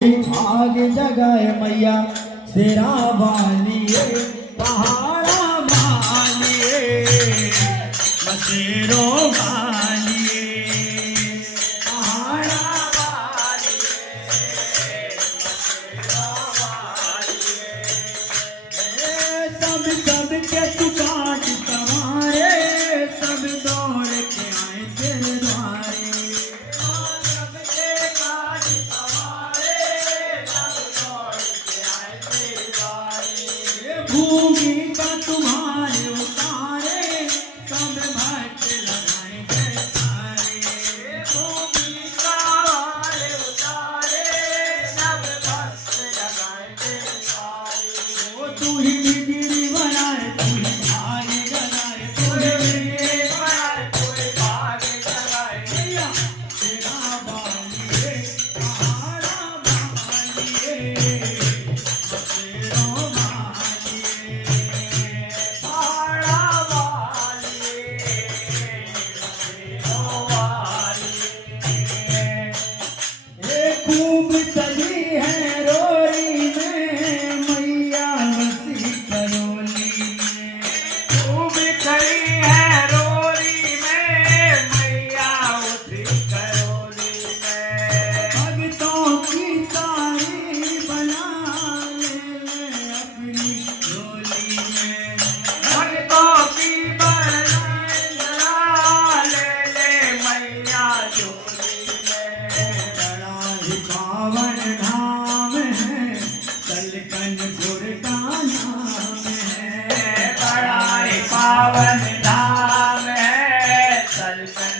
भाग जगाए मैया शेरा वालिए पहाड़ा वालिए मशेरों वालिए पहाड़ा वालिए सब सब के तुकार तुम्हारे सब दौड़ के आए तेरे द्वारे भूमि का तुम्हारा